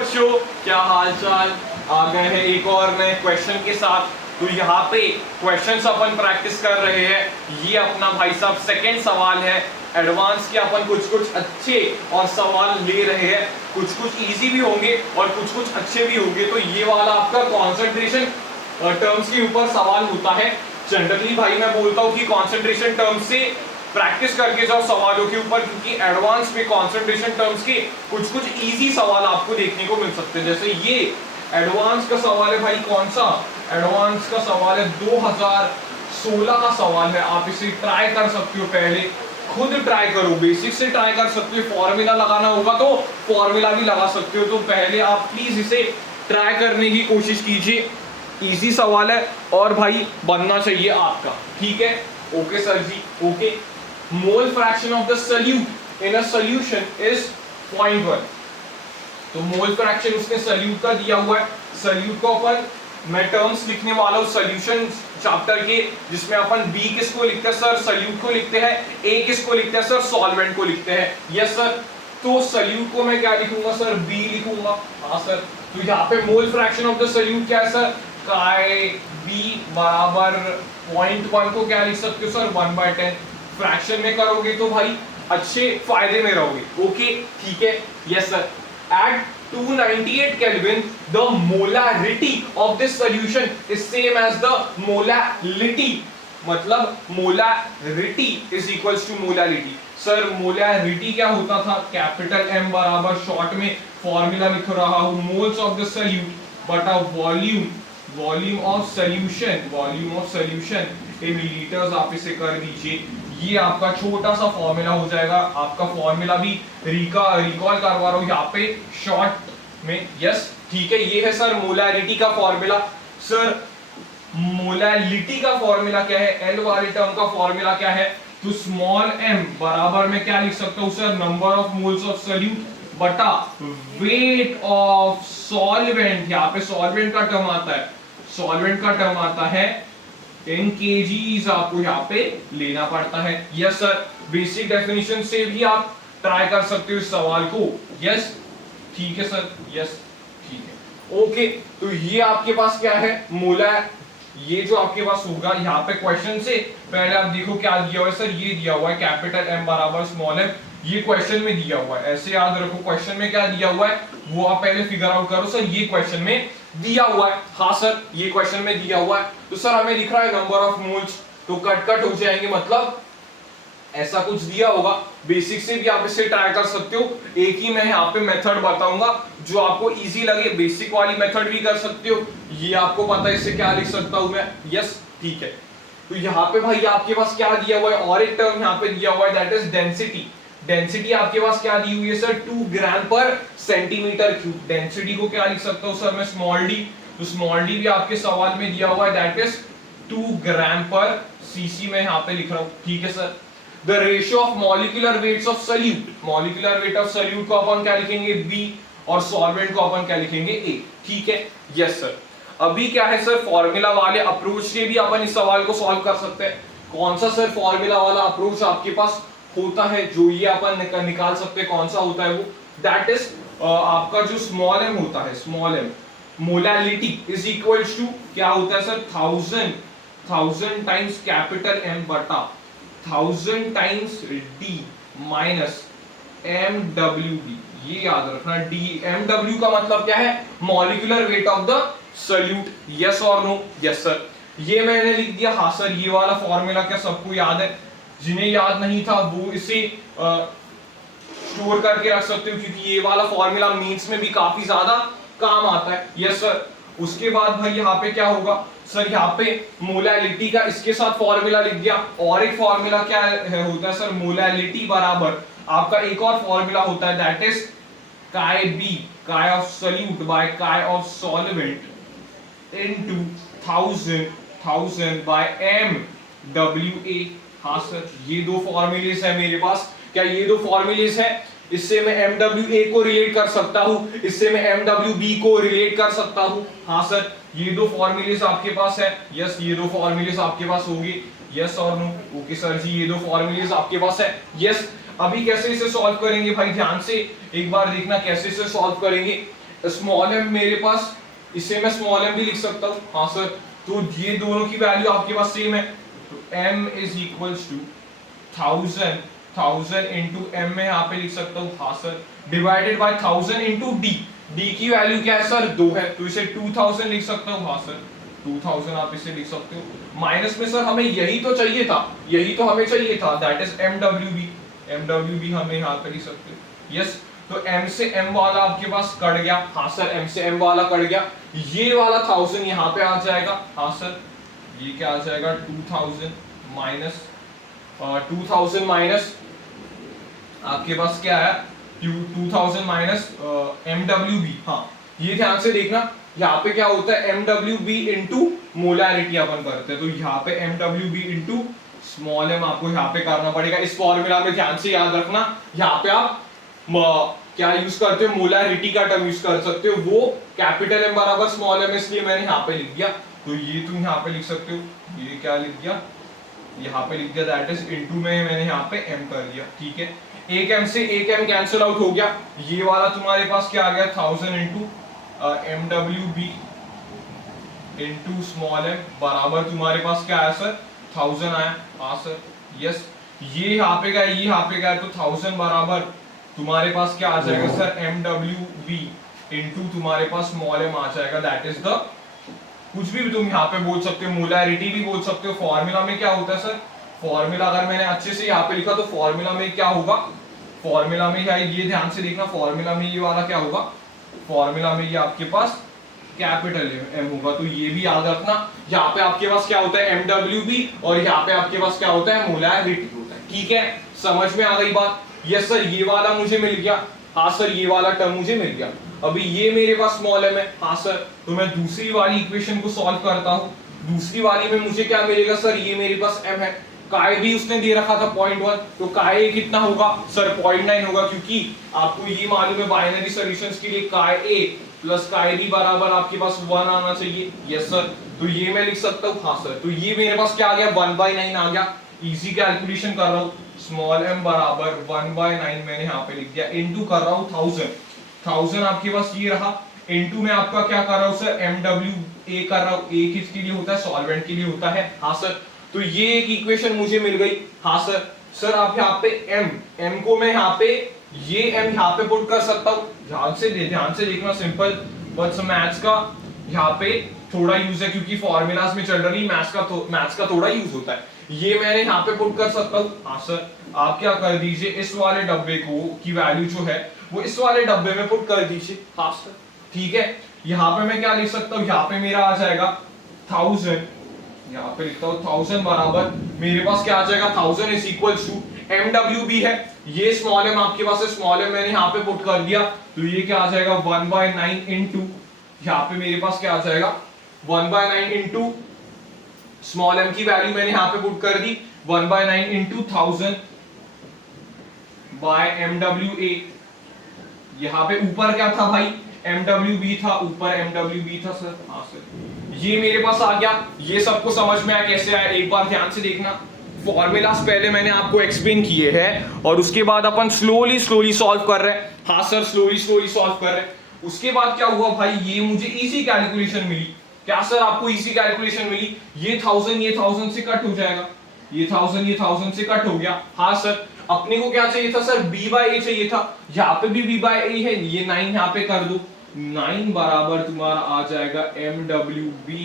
बच्चों, क्या हाल चाल। आ गए हैं एक और नए क्वेश्चन के साथ। तो यहाँ पे क्वेश्चंस अपन प्रैक्टिस कर रहे हैं। ये अपना भाई साहब सेकंड सवाल है। एडवांस के अपन कुछ अच्छे और सवाल ले रहे हैं। कुछ इजी भी होंगे और कुछ अच्छे भी होंगे। तो ये वाला आपका कंसंट्रेशन टर्म्स के ऊपर सवाल होता है। जनरली भाई मैं बोलता हूँ कि कंसंट्रेशन टर्म्स से प्रैक्टिस करके जाओ सवालों के ऊपर, क्योंकि एडवांस में कंसंट्रेशन टर्म्स के कुछ इजी सवाल आपको देखने को मिल सकते हैं। जैसे ये एडवांस का सवाल है भाई, कौन सा एडवांस का सवाल है, 2016 का सवाल है। आप इसे ट्राई कर सकते हो, पहले खुद ट्राई करो, बेसिक से ट्राई कर सकते हो। फॉर्मूला लगाना होगा तो फॉर्मूला भी लगा सकते हो। तो पहले आप प्लीज इसे ट्राई करने की कोशिश कीजिए। इजी सवाल है और भाई बनना चाहिए आपका, ठीक है। Okay sir ji, okay. Mole fraction of the solute in a solution is 0.1। तो मोल फ्रैक्शन उसने सॉल्यूट का दिया हुआ है। सॉल्यूट को अपन मैं टर्म्स लिखने वाला हूं सॉल्यूशन चैप्टर के, जिसमें अपन बी किसको लिखते हैं सर, सॉल्यूट को लिखते हैं। ए किसको लिखते हैं सर, सॉल्वेंट को लिखते हैं। Yes sir. तो सॉल्यूट को मैं क्या लिखूंगा सर, बी लिखूंगा। हाँ सर। तो यहाँ पे मोल फ्रैक्शन ऑफ द सॉल्यूट क्या है सर, काई बी बराबर 0.1 को क्या लिख सकते हो सर, 1/10। फ्रैक्शन में करोगे तो भाई अच्छे फायदे में रहोगे। ओके ठीक है। Yes sir. At 298 Kelvin, the molarity of this solution is same as the molality। मतलब molarity is equals to molality। Sir molarity क्या होता था, कैपिटल M बराबर शॉर्ट में फॉर्मूला लिख रहा हूं, मोल्स ऑफ द सॉल्यूट बटा volume of solution in litres. आप इसे कर दीजिए। ये आपका छोटा सा फॉर्मूला हो जाएगा। आपका फॉर्मूला भी रिकॉल करवा रहा हूं यहाँ पे शॉर्ट में। यस ठीक है। ये है सर मोलैरिटी का फॉर्मूला। सर मोलैलिटी का फॉर्मूला क्या है, एल वाले टर्म का फॉर्मूला क्या है, तो स्मॉल m बराबर में क्या लिख सकता हूं sir, number of moles of solute बटा वेट ऑफ सॉल्वेंट। यहाँ पे सॉल्वेंट का टर्म आता है, सॉल्वेंट का टर्म आता है इन केजीज, आपको यहाँ पे लेना पड़ता है। Yes sir. बेसिक डेफिनेशन से भी आप ट्राई कर सकते हो इस सवाल को। यस ठीक है सर। यस ठीक है। ओके। तो ये आपके पास क्या है, मोला। ये जो आपके पास होगा यहाँ पे क्वेश्चन से पहले आप देखो क्या दिया हुआ है सर, ये दिया हुआ है कैपिटल M बराबर स्मॉल m। ये क्वेश्चन में दिया हुआ है, ऐसे याद रखो। क्वेश्चन में क्या दिया हुआ है वो आप पहले फिगर आउट करो। सर ये क्वेश्चन में दिया हुआ है। हाँ सर ये क्वेश्चन में दिया हुआ है। तो सर हमें दिख रहा है नंबर ऑफ मोल्स, तो कट हो जाएंगे, मतलब ऐसा कुछ दिया होगा। बेसिक से भी आप इसे ट्राई कर सकते हो। एक ही मैं यहाँ पे मेथड बताऊंगा जो आपको इजी लगे। बेसिक वाली मेथड भी कर सकते हो। ये आपको पता है इससे क्या लिख सकता हूं मैं। यस ठीक है। तो यहाँ पे भाई आपके पास क्या दिया हुआ है, और एक टर्म यहाँ पे दिया हुआ है, दैट इज डेंसिटी। डेंसिटी आपके पास क्या दी हुई है सर, 2 ग्राम पर सेंटीमीटर क्यूब। डेंसिटी को क्या लिख सकता हूं सर मैं, स्मॉल डी। तो स्मॉल डी भी आपके सवाल में दिया हुआ है, दैट इज 2 ग्राम पर सीसी में यहाँ पे लिख रहा हूं। ठीक है sir. The ratio of molecular weights of solute, molecular weight of solute को अपन क्या लिखेंगे B, और solvent को अपन क्या लिखेंगे A। ठीक है। Yes sir. अभी क्या है सर, फॉर्मूला वाले अप्रोच से भी अपन इस सवाल को सॉल्व कर सकते हैं। कौन सा सर फॉर्मूला वाला अप्रोच आपके पास होता है जो ये अपन निकाल सकते हैं, कौन सा होता है वो, दैट इज आपका जो स्मॉल m होता है, small m molality is equals to क्या होता है सर, 1000 टाइम्स कैपिटल M बटा 1000 टाइम्स D माइनस MWD। ये याद रखना, MW का मतलब क्या है, molecular weight of the solute. Yes और नो। Yes sir. ये मैंने लिख दिया। हाँ सर। ये वाला फॉर्मूला क्या सबको याद है, जिन्हें याद नहीं था वो इसे स्टोर करके रख सकते हो, क्योंकि ये वाला फॉर्मूला मीन्स में भी काफी ज्यादा काम आता है। Yes sir. उसके बाद भाई यहाँ पे क्या होगा सर, यहाँ पे मोलैलिटी का इसके साथ फॉर्मूला लिख दिया। और एक फॉर्मूला क्या होता है सर, मोलैलिटी बराबर आपका एक और फॉर्मूला होता है, that is chi B, chi of solute by chi of solvent into 1000 by MWA। हाँ सर। ये दो फॉर्मूलेस है मेरे पास। क्या ये दो फॉर्मूलेस है, इससे मैं MWA को रिलेट कर सकता हूं, इससे मैं MWB को रिलेट कर सकता हूं। हाँ सर। ये दो फॉर्मूलेस आपके पास है। यस ये दो फॉर्मूलेस आपके पास होंगे। यस और नो। ओके सर जी, ये दो फॉर्मूलेस आपके पास है। यस। अभी कैसे इसे सॉल्व करेंगे भाई, ध्यान से एक बार देखना कैसे इसे सॉल्व करेंगे। स्मॉल एम मेरे पास, इसे मैं स्मॉल एम भी लिख सकता हूँ, हाँ सर। तो ये दोनों की वैल्यू आपके पास सेम है, तो m is equals to 1000 into M में यहाँ पे लिख सकता हूँ, हाँ sir, divided by 1000 into D. D की वैल्यू क्या है सर, 2 है, तो इसे 2000 लिख सकता हूँ, हाँ सर 2000 आप इसे लिख सकते हो। माइनस में सर हमें यही तो चाहिए था, यही तो हमें चाहिए था, दैट इज MWB हमें यहाँ पे लिख सकते हो, यस। तो m से m वाला आपके पास कट गया, हाँ सर m से m वाला कट गया, ये वाला 1000 यहाँ पे आ जाएगा, हाँ सर, ये क्या आ जाएगा 2000 माइनस 2000 माइनस आपके पास क्या है 2000 माइनस MWB। हाँ ये ध्यान से देखना, यहाँ पे क्या होता है MWB इंटू मोलैरिटी अपन करते हैं, तो यहाँ पे MWB इंटू स्मॉल m आपको यहाँ पे करना पड़ेगा। इस फॉर्मूला में ध्यान से याद रखना, यहाँ पे आप क्या यूज करते हो, मोलैरिटी का टर्म यूज कर सकते हो, वो कैपिटल M बराबर स्मॉल m, इसलिए मैंने यहाँ पे लिख दिया। तो ये तुम यहाँ पे लिख सकते हो, ये क्या लिख दिया, यहाँ पे लिख दिया, दैट इज इनटू में मैंने यहाँ पे m कर दिया, ठीक है। एक m से एक m कैंसिल आउट हो गया, ये वाला तुम्हारे पास क्या आ गया 1000 into MWB into small m बराबर तुम्हारे पास क्या आया सर 1000 आया, हाँ सर, यस। ये यहाँ पे गया, ये यहाँ पे गया, तो 1000 बराबर तुम्हारे पास क्या आ जाएगा सर MWB इंटू तुम्हारे पास स्मॉल m आ जाएगा, दैट इज द, कुछ भी तुम यहाँ पे बोल सकते हो, मोलैरिटी भी बोल सकते हो। फॉर्मूला में क्या होता है सर, फॉर्मूला अगर मैंने अच्छे से यहाँ पे लिखा तो फॉर्मूला में क्या होगा, फॉर्मूला में क्या, ये ध्यान से देखना, फॉर्मूला में ये वाला क्या होगा, फॉर्मूला में ये आपके पास कैपिटल M होगा, तो ये भी याद रखना। यहाँ पे आपके पास क्या होता है MWB और यहाँ पे आपके पास क्या होता है, मोलैरिटी होता है, ठीक है। समझ में आ गई बात, यस सर, ये वाला मुझे मिल गया, हाँ सर, ये वाला टर्म मुझे मिल गया। अभी ये मेरे पास स्मॉल m है, हाँ सर, तो मैं दूसरी वाली इक्वेशन को सॉल्व करता हूँ। दूसरी वाली में मुझे क्या मिलेगा सर, ये मेरे पास m है, काय भी उसने दे रखा था 0.1, तो काय कितना होगा सर 0.9 होगा, क्योंकि आपको ये मालूम है बाइनरी सॉल्यूशंस के लिए काय a प्लस काय b बराबर आपके पास 1 आना चाहिए, यस सर। तो ये मैं लिख सकता हूँ, हाँ सर, तो ये मेरे पास क्या आ गया 1/9 आ गया। इजी कैलकुलेशन कर रहा हूँ, स्मॉल m बराबर 1/9 मैंने यहाँ पे लिख दिया, इनटू कर रहा हूँ 1000 आपके पास ये रहा, इनटू में आपका क्या कर रहा हूँ सर MWA कर रहा हूँ, a किसके लिए होता है, सॉल्वेंट के लिए होता है, हाँ सर। तो ये एक इक्वेशन मुझे मिल गई, हाँ सर। सर आप यहाँ पे m को मैं यहाँ पे, ये m यहाँ पे पुट कर सकता हूँ, ध्यान से देखना, सिंपल बट मैथ्स का यहाँ पे थोड़ा यूज है, क्योंकि फॉर्मूलाज में चल रही मैथ्स का थोड़ा यूज होता है, ये मैंने यहाँ पे पुट कर सकता हूँ, हाँ सर। आप क्या कर दीजिए, इस वाले डब्बे को की वैल्यू जो है वो इस वाले डब्बे में पुट कर दीजिए, हाँ सर, ठीक है। यहाँ पे मैं क्या लिख सकता हूँ, यहाँ पे मेरा आ जाएगा 1000, यहाँ पे लिखता हूँ 1000 बराबर मेरे पास क्या आ जाएगा 1000 इज इक्वल टू MWB है, ये स्मॉल m आपके पास है, स्मॉल m मैंने यहाँ पे पुट कर दिया, तो ये क्या आ जाएगा 1/9 इंटू, यहाँ पे मेरे पास क्या आ जाएगा 1/9 इंटू स्मॉल m की वैल्यू मैंने यहाँ पे पुट कर दी 1/9 इंटू 1000 बाय MWA। यहाँ पे ऊपर क्या था भाई MWB था, ऊपर MWB था सर, हाँ सर। ये मेरे पास आ गया, ये सबको समझ में आया कैसे आया, एक बार ध्यान से देखना। फॉर्मूलास पहले मैंने आपको एक्सप्लेन किए हैं और उसके बाद अपन स्लोली सॉल्व कर रहे हैं, हाँ सर, स्लोली सॉल्व कर रहे हैं। उसके बाद क्या हुआ भाई, ये मुझे इजी कैलकुलेशन मिली, क्या सर आपको इजी कैलकुलेशन मिली, ये 1000 से कट हो जाएगा, ये 1000 से कट हो गया, हाँ सर। अपने को क्या चाहिए था सर, b/a चाहिए था, यहाँ पे भी b/a है, ये 9 यहाँ पे कर दो, 9 बराबर तुम्हारा आ जाएगा MWB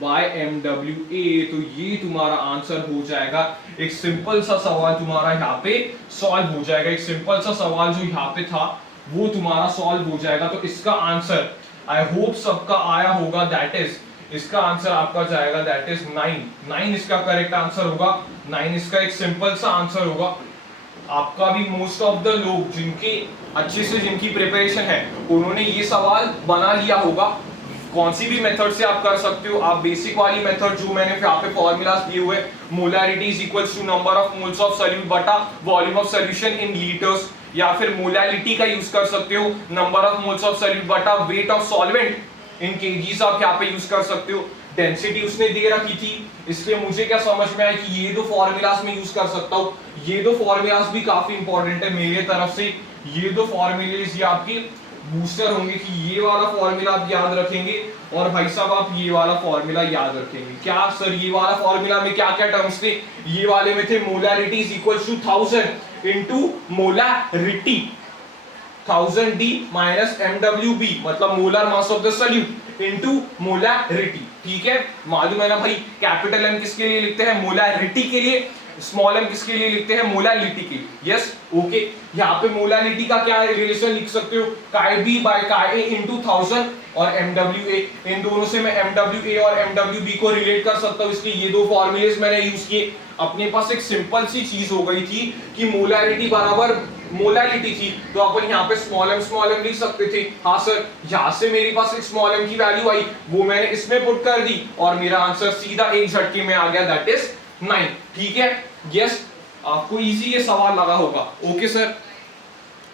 बाय MWA, तो ये तुम्हारा आंसर हो जाएगा। एक सिंपल सा सवाल तुम्हारा यहाँ पे सॉल्व हो जाएगा, एक सिंपल सा सवाल जो यहाँ पे था वो तुम्हारा सॉल्व हो जाएगा। तो इसका आंसर आई होप सबका आया होगा, दैट इज, इसका आंसर आपका जाएगा दैट इज 9 इसका करेक्ट आंसर होगा, 9 इसका एक सिंपल सा आंसर होगा। आपका भी मोस्ट ऑफ द लोग जिनकी अच्छे से जिनकी प्रिपरेशन है उन्होंने ये सवाल बना लिया होगा। कौन सी भी मेथड से आप कर सकते हो, आप बेसिक वाली मेथड जो मैंने यहाँ पे फॉर्मूलास दिए हुए, molarity is equals to number of moles of solute बटा volume of solution in litres, या फिर मोलैरिटी का यूज कर सकते हो, number of moles of solute बटा weight of solvent in kgs आप यहाँ पे यूज कर सकते हो। डेंसिटी उसने दे रखी थी, इसलिए मुझे क्या समझ में आया कि ये दो फॉर्मूलास में यूज कर सकता हूँ। ये दो फॉर्मूलास भी काफी इंपॉर्टेंट है मेरे तरफ से, ये दो फॉर्मूलेज ये आपकी बूस्टर होंगे कि ये वाला फॉर्मूला आप याद रखेंगे और भाई साहब आप ये वाला फॉर्मूला याद रखेंगे। क्या सर ये वाला फॉर्मूला में क्या क्या टर्म्स थे? ये वाले में थे molarity is equal to 1000 into molarity 1000 D minus MWB मतलब molar mass of the solute into molarity. ठीक है, मालूम है ना भाई, कैपिटल M किसके लिए लिखते हैं? मोलैरिटी के लिए। स्मॉल m किसके लिए लिखते हैं? मोलैलिटी के लिए। यस ओके, यहाँ पे मोलैलिटी का क्या रिलेशन लिख सकते हो? काई बी बाय काई ए इनटू 1000 और MWA, इन दोनों से मैं MWA और MWB को रिलेट कर सकता हूँ, इसलिए ये दो फॉर्मूलेस मैंने यूज किए। अपने पास एक सिंपल सी चीज हो गई थी कि मोलैरिटी बराबर मोलैलिटी थी, तो अपन यहाँ पे स्मॉल m लिख सकते थे। हाँ सर, यहाँ से मेरे पास एक स्मॉल m की वैल्यू आई, वो मैंने इसमें पुट कर दी और मेरा आंसर सीधा एक झटके में आ गया, दैट इज 9। ठीक है, यस आपको इजी ये सवाल लगा होगा। ओके सर,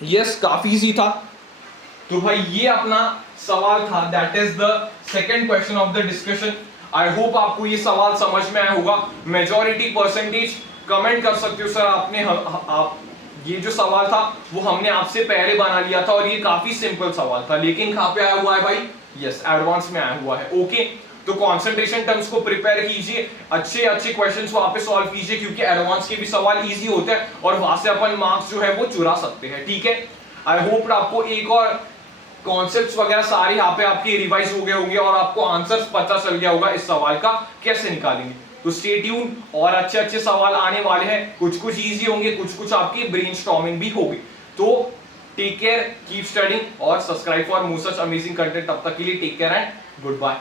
यस काफी इजी था। तो भाई ये अपना सवाल था, that is the second question of the discussion. I hope आपको ये सवाल समझ में आया होगा। मेजॉरिटी परसेंटेज कमेंट कर सकते हो सर, आपने आप ये जो सवाल था वो हमने आपसे पहले बना लिया था और ये काफी सिंपल सवाल था, लेकिन कहां पे आया हुआ है भाई? यस एडवांस में आया हुआ है। ओके, तो कंसंट्रेशन टर्म्स को प्रिपेयर कीजिए, अच्छे अच्छे क्वेश्चंस वहां पे सॉल्व कीजिए, क्योंकि एडवांस के भी सवाल इजी होते हैं और वहां से अपन मार्क्स जो है वो चुरा सकते हैं। ठीक है, आई होप आपको एक और कॉन्सेप्ट्स वगैरह सारे यहाँ पे आपके रिवाइज हो गए होंगे और आपको आंसर्स पता चल गया होगा इस सवाल का कैसे निकालेंगे। तो स्टे ट्यून, और अच्छे अच्छे सवाल आने वाले हैं, कुछ कुछ इजी होंगे, कुछ कुछ आपकी ब्रेनस्टॉर्मिंग भी होगी। तो टेक केयर, कीप स्टडिंग और subscribe for more such amazing content. तब तक के लिए take care and good bye.